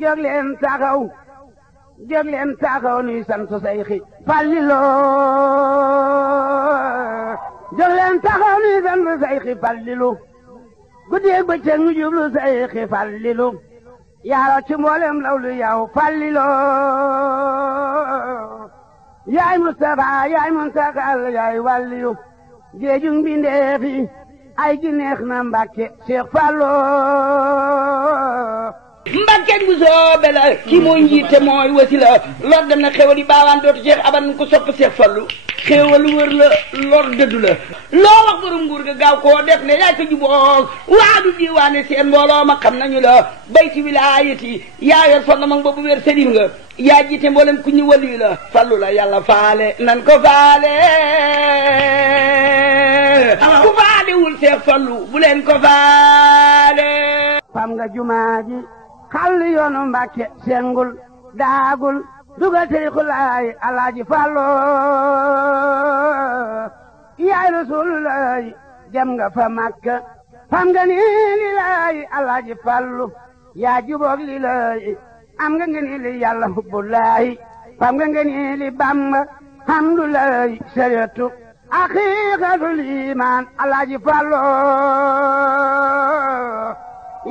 jóg leen taxaw nuy sant Seyxi Falilu jóg leen taxaw nuy sant Seyxi Falilu guddeeg bëccëg ñu jublu Seyxi Falilu yaaro ci mboolem lawlu yow Falilu yaay Mustafa yaay Muntakal yaay waliyu géejug mbindeefi ay gi neex na Mbàkke Cheikh Fallu Mbàkke bu soobe la kii mooy njiite mooy wasila lor dem na xewal yi baawaan dootu Cheikh aban ko sopp Cheikh Fallu xewal wër la lor dëddu la loo wax borom nguur ga gaaw koo def ne yaay ko juboo waadu diwaane seen mbooloo ma xam nañu la bayti wilaayati yaa yor fon na mag boobu wér sëriñ nga yaa jiite mboolem ku ñu waliyu la Fallu la yàlla faale nan ko faale ku faalewul Cheikh Fallu bu leen ko faale fam nga jumaa ji xàll yoonu Mbàkke sengul daagul dugal tariixu laay Alaaji Fallu yaay Rasulullaay dem nga fa Makka fam nga ni li laay Alaaji Fallu yaa juboog li laay am nga ni li Yàlla hubbulaay fam nga ni li Bamba hamdulaay sariyatu haqiiqatul iimaan Alaaji Fallu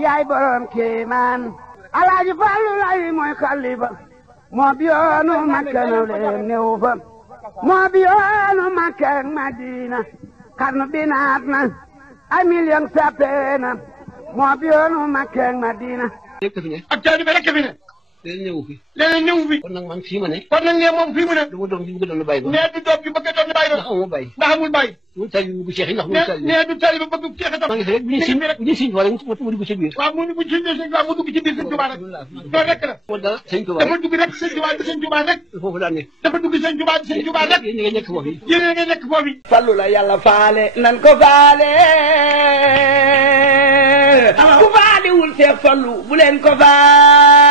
yaay borom kéemaan Alaaji Fallu lay mooy xalifa moo bi yoonu Makka naw leen néew fa moo bi yoonu Makka ak Madina xarnu bi naat na ay million sappeena moo bi yoonu Makka ak Madina ak taalibe rek fi ne leneen ñëw fi kon nag man fii ma ne kon nag ne moom fii mu ne du ma doom ji bëgg doon bàyyi ba nee du doom ji bëgg doon bàyyi ba ndax amul bàyyi ndax amul bàyyi mun tali bu Cheikh yi ndax mun tali nee du taalibe bëgg Cheikh tam maa ngi fi rek bu ñu siñ wala mu dugg ci biir waaw mu dugg ci biir sëñ Tuubaa mu dugg ci biir sëñ Tuubaa rek loolu rek la moo dara sëñ Tuubaa dafa dugg rek sëñ Tuubaa sëñ Tuubaa rek foofu daan ne dafa dugg sëñ Tuubaa sëñ Tuubaa rek yéen nga nekk foofu yéen nga nekk foofu Fallu la yàlla faale nan ko faale ku faalewul Cheikh Fallu bu leen ko faale